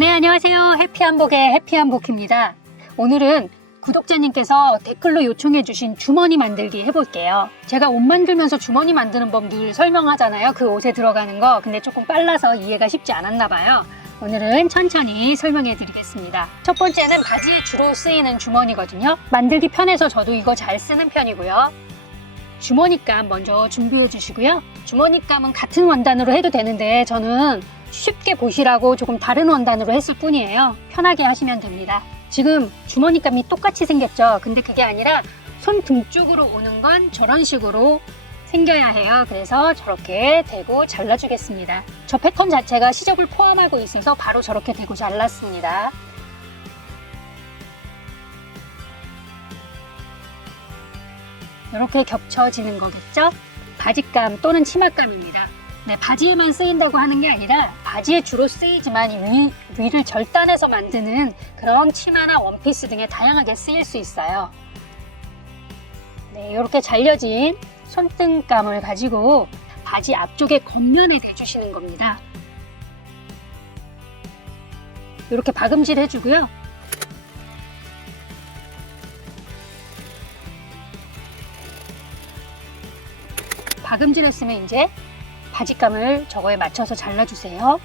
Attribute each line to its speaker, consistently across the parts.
Speaker 1: 네, 안녕하세요. 해피한복의 해피한복입니다. 오늘은 구독자님께서 댓글로 요청해 주신 주머니 만들기 해볼게요. 제가 옷 만들면서 주머니 만드는 법 늘 설명하잖아요. 그 옷에 들어가는 거. 근데 조금 빨라서 이해가 쉽지 않았나 봐요. 오늘은 천천히 설명해 드리겠습니다. 첫 번째는 바지에 주로 쓰이는 주머니거든요. 만들기 편해서 저도 이거 잘 쓰는 편이고요. 주머니감 먼저 준비해 주시고요. 주머니감은 같은 원단으로 해도 되는데 저는 쉽게 보시라고 조금 다른 원단으로 했을 뿐이에요. 편하게 하시면 됩니다. 지금 주머니감이 똑같이 생겼죠. 근데 그게 아니라 손 등 쪽으로 오는 건 저런 식으로 생겨야 해요. 그래서 저렇게 대고 잘라주겠습니다. 저 패턴 자체가 시접을 포함하고 있어서 바로 저렇게 대고 잘랐습니다. 이렇게 겹쳐지는 거겠죠? 바지감 또는 치마감입니다. 네, 바지에만 쓰인다고 하는 게 아니라 바지에 주로 쓰이지만 이 위, 위를 절단해서 만드는 그런 치마나 원피스 등에 다양하게 쓰일 수 있어요. 네, 이렇게 잘려진 손등감을 가지고 바지 앞쪽에 겉면에 대주시는 겁니다. 이렇게 박음질 해주고요. 박음질 했으면 이제 바지감을 저거에 맞춰서 잘라주세요.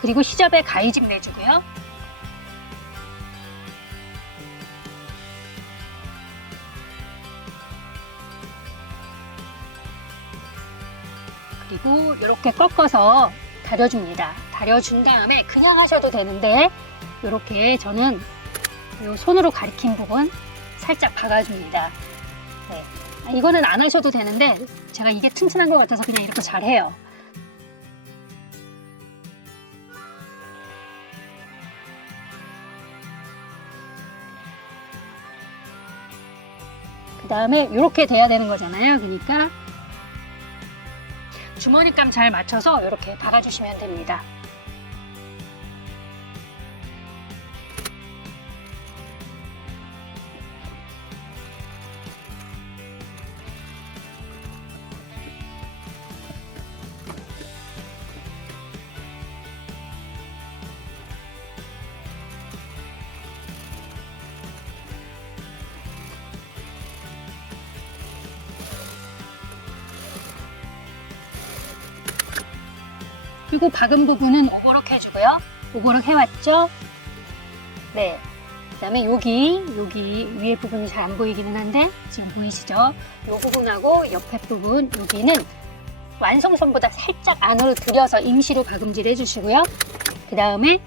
Speaker 1: 그리고 시접에 가위집 내주고요. 그리고 이렇게 꺾어서 다려줍니다. 다려준 다음에 그냥 하셔도 되는데 이렇게 저는 이 손으로 가리킨 부분 살짝 박아줍니다. 네. 아, 이거는 안 하셔도 되는데 제가 이게 튼튼한 것 같아서 그냥 이렇게 잘 해요. 그 다음에 이렇게 돼야 되는 거잖아요. 그러니까 주머니감 잘 맞춰서 이렇게 박아주시면 됩니다. 그리고 박은 부분은 오버럭 해주고요. 오버럭 해왔죠? 네. 그 다음에 여기, 여기 위에 부분이 잘 안 보이기는 한데 지금 보이시죠? 이 부분하고 옆에 부분, 여기는 완성선보다 살짝 안으로 들여서 임시로 박음질 해주시고요. 그 다음에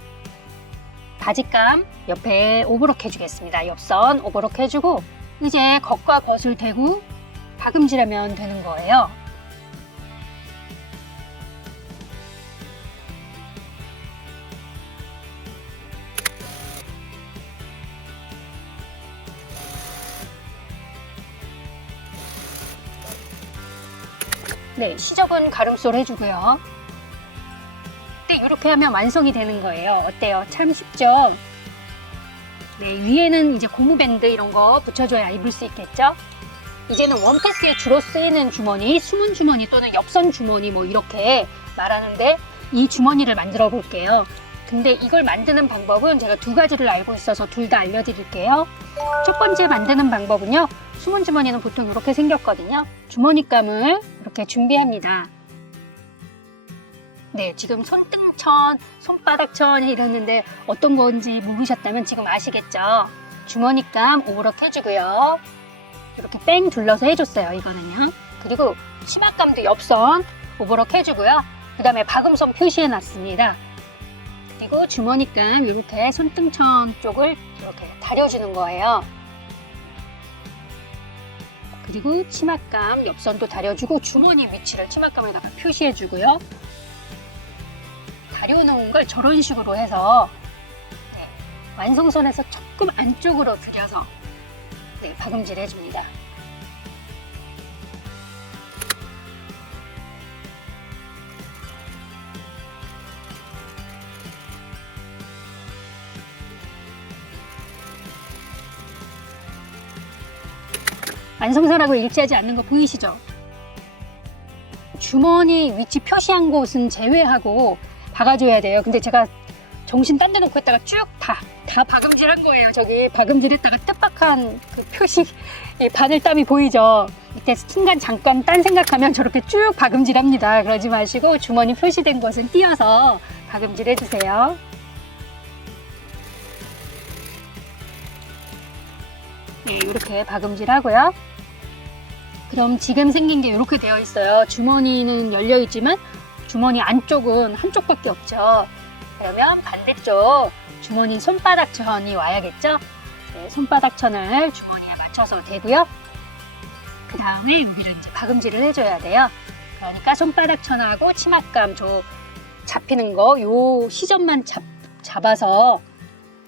Speaker 1: 바지감 옆에 오버럭 해주겠습니다. 옆선 오버럭 해주고 이제 겉과 겉을 대고 박음질하면 되는 거예요. 네, 시접은 가름솔 해주고요. 네, 이렇게 하면 완성이 되는 거예요. 어때요? 참 쉽죠? 네, 위에는 이제 고무밴드 이런 거 붙여줘야 입을 수 있겠죠? 이제는 원피스에 주로 쓰이는 주머니, 숨은 주머니 또는 옆선 주머니 뭐 이렇게 말하는데 이 주머니를 만들어 볼게요. 근데 이걸 만드는 방법은 제가 두 가지를 알고 있어서 둘 다 알려드릴게요. 첫 번째 만드는 방법은요. 숨은 주머니는 보통 이렇게 생겼거든요. 주머니감을 이렇게 준비합니다. 네, 지금 손등천, 손바닥천 이랬는데 어떤 건지 모르셨다면 지금 아시겠죠? 주머니감 오버럭 해주고요. 이렇게 뺑 둘러서 해줬어요, 이거는요. 그리고 치마감도 옆선 오버럭 해주고요. 그 다음에 박음선 표시해놨습니다. 그리고 주머니감 이렇게 손등천 쪽을 이렇게 다려주는 거예요. 그리고 치맛감 옆선도 다려주고 주머니 위치를 치맛감에다가 표시해주고요. 다려놓은 걸 저런 식으로 해서 네, 완성선에서 조금 안쪽으로 들여서 네, 박음질 해줍니다. 완성선하고 일치하지 않는 거 보이시죠? 주머니 위치 표시한 곳은 제외하고 박아줘야 돼요. 근데 제가 정신 딴 데 놓고 했다가 쭉 다, 다 박음질 한 거예요. 저기 박음질 했다가 뜻박한 그 표시, 예, 바늘 땀이 보이죠? 이때 순간 잠깐 딴 생각하면 저렇게 쭉 박음질 합니다. 그러지 마시고 주머니 표시된 곳은 띄어서 박음질 해주세요. 네, 이렇게 박음질 하고요. 그럼 지금 생긴 게 이렇게 되어 있어요. 주머니는 열려 있지만 주머니 안쪽은 한쪽밖에 없죠. 그러면 반대쪽 주머니 손바닥 천이 와야겠죠? 네, 손바닥 천을 주머니에 맞춰서 대고요. 그 다음에 여기를 이제 박음질을 해줘야 돼요. 그러니까 손바닥 천하고 치맛감 저 잡히는 거 요 시점만 잡, 잡아서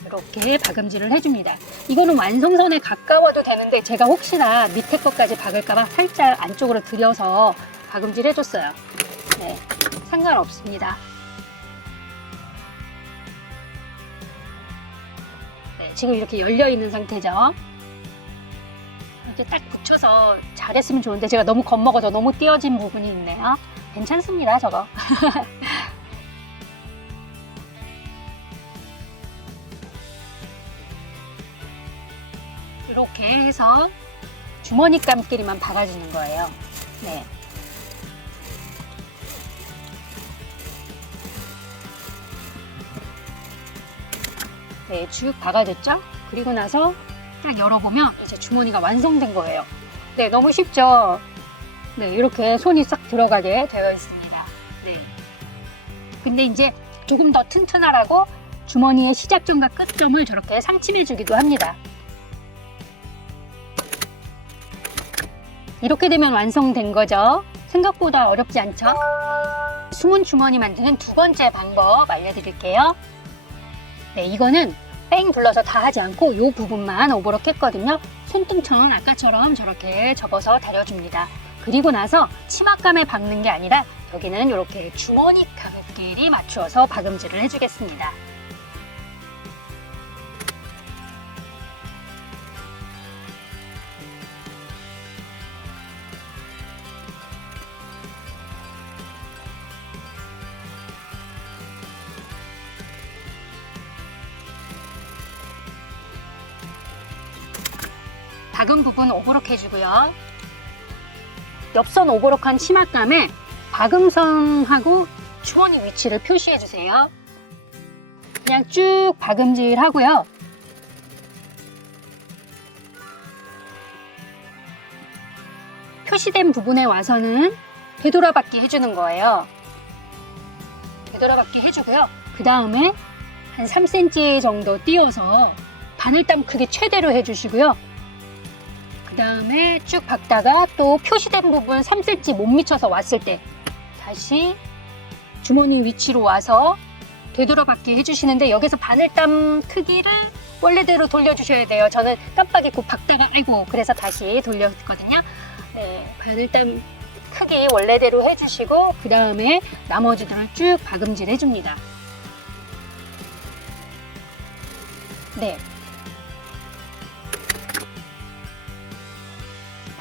Speaker 1: 이렇게 박음질을 해줍니다. 이거는 완성선에 가까워도 되는데 제가 혹시나 밑에 것까지 박을까봐 살짝 안쪽으로 들여서 박음질 해줬어요. 네, 상관없습니다. 네, 지금 이렇게 열려 있는 상태죠. 이렇게 딱 붙여서 잘했으면 좋은데 제가 너무 겁먹어서 너무 띄어진 부분이 있네요. 괜찮습니다, 저거. 이렇게 해서 주머니 감끼리만 박아주는 거예요. 네. 네, 쭉 박아줬죠? 그리고 나서 딱 열어보면 이제 주머니가 완성된 거예요. 네, 너무 쉽죠? 네, 이렇게 손이 싹 들어가게 되어 있습니다. 네. 근데 이제 조금 더 튼튼하라고 주머니의 시작점과 끝점을 저렇게 상침해 주기도 합니다. 이렇게 되면 완성된 거죠. 생각보다 어렵지 않죠? 숨은 주머니 만드는 두 번째 방법 알려드릴게요. 네, 이거는 뺑 둘러서 다 하지 않고 이 부분만 오버럭 했거든요. 손등처럼 아까처럼 저렇게 접어서 다려줍니다. 그리고 나서 치맛감에 박는 게 아니라 여기는 이렇게 주머니 감끼리 맞추어서 박음질을 해주겠습니다. 박은 부분 오버럭 해주고요. 옆선 오버럭한 치맛감에 박음선하고 주머니 위치를 표시해주세요. 그냥 쭉 박음질 하고요. 표시된 부분에 와서는 되돌아받기 해주는 거예요. 되돌아받기 해주고요. 그 다음에 한 3cm 정도 띄워서 바늘땀 크기 최대로 해주시고요. 그 다음에 쭉 박다가 또 표시된 부분 3cm 못 미쳐서 왔을 때 다시 주머니 위치로 와서 되돌아받기 해주시는데 여기서 바늘땀 크기를 원래대로 돌려주셔야 돼요. 저는 깜빡 잊고 박다가 아이고 그래서 다시 돌렸거든요. 네, 바늘땀 크기 원래대로 해주시고 그 다음에 나머지들을 쭉 박음질 해줍니다. 네,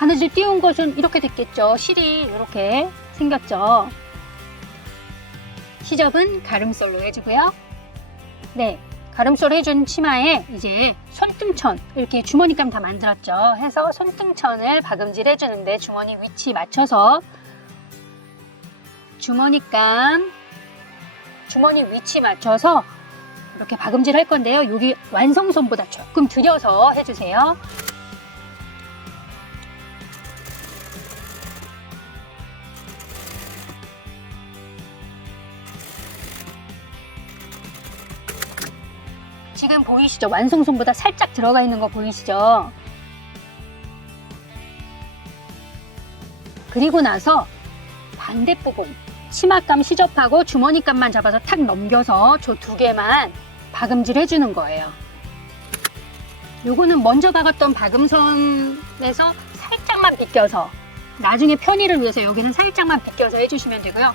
Speaker 1: 바느질 띄운 것은 이렇게 됐겠죠. 실이 이렇게 생겼죠. 시접은 가름솔로 해주고요. 네, 가름솔 해준 치마에 이제 손등천 이렇게 주머니감 다 만들었죠. 해서 손등천을 박음질 해주는데 주머니 위치 맞춰서 주머니감 주머니 위치 맞춰서 이렇게 박음질 할 건데요. 여기 완성선보다 조금 들여서 해주세요. 지금 보이시죠? 완성선보다 살짝 들어가 있는 거 보이시죠? 그리고 나서 반대부분 치맛감 시접하고 주머니감만 잡아서 탁 넘겨서 저 두 개만 박음질 해주는 거예요. 요거는 먼저 박았던 박음선에서 살짝만 비껴서 나중에 편의를 위해서 여기는 살짝만 비껴서 해주시면 되고요.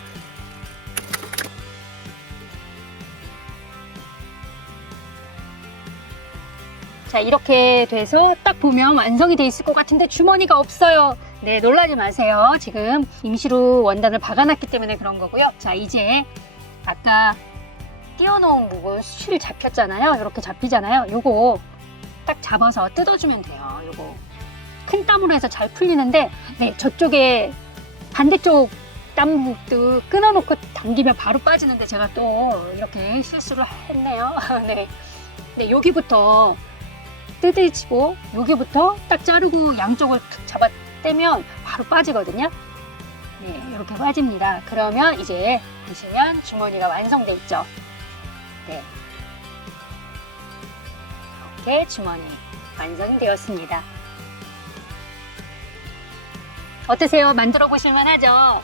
Speaker 1: 자 이렇게 돼서 딱 보면 완성이 돼 있을 것 같은데 주머니가 없어요 네, 놀라지 마세요. 지금 임시로 원단을 박아놨기 때문에 그런 거고요. 자, 이제 아까 띄워놓은 부분 실 잡혔잖아요. 이렇게 잡히잖아요. 요거 딱 잡아서 뜯어주면 돼요. 요거 큰 땀으로 해서 잘 풀리는데 네, 저쪽에 반대쪽 땀도 끊어놓고 당기면 바로 빠지는데 제가 또 이렇게 실수를 했네요. 네. 네, 여기부터 뜯어지고 여기부터 딱 자르고 양쪽을 툭 잡아 떼면 바로 빠지거든요. 네, 이렇게 빠집니다. 그러면 이제 보시면 주머니가 완성돼 있죠. 네. 이렇게 주머니 완성되었습니다. 어떠세요? 만들어 보실만 하죠?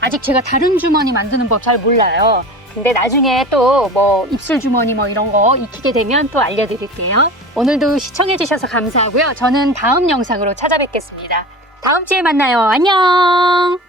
Speaker 1: 아직 제가 다른 주머니 만드는 법 잘 몰라요. 근데 나중에 또 뭐 입술 주머니 뭐 이런 거 익히게 되면 또 알려드릴게요. 오늘도 시청해주셔서 감사하고요. 저는 다음 영상으로 찾아뵙겠습니다. 다음 주에 만나요. 안녕!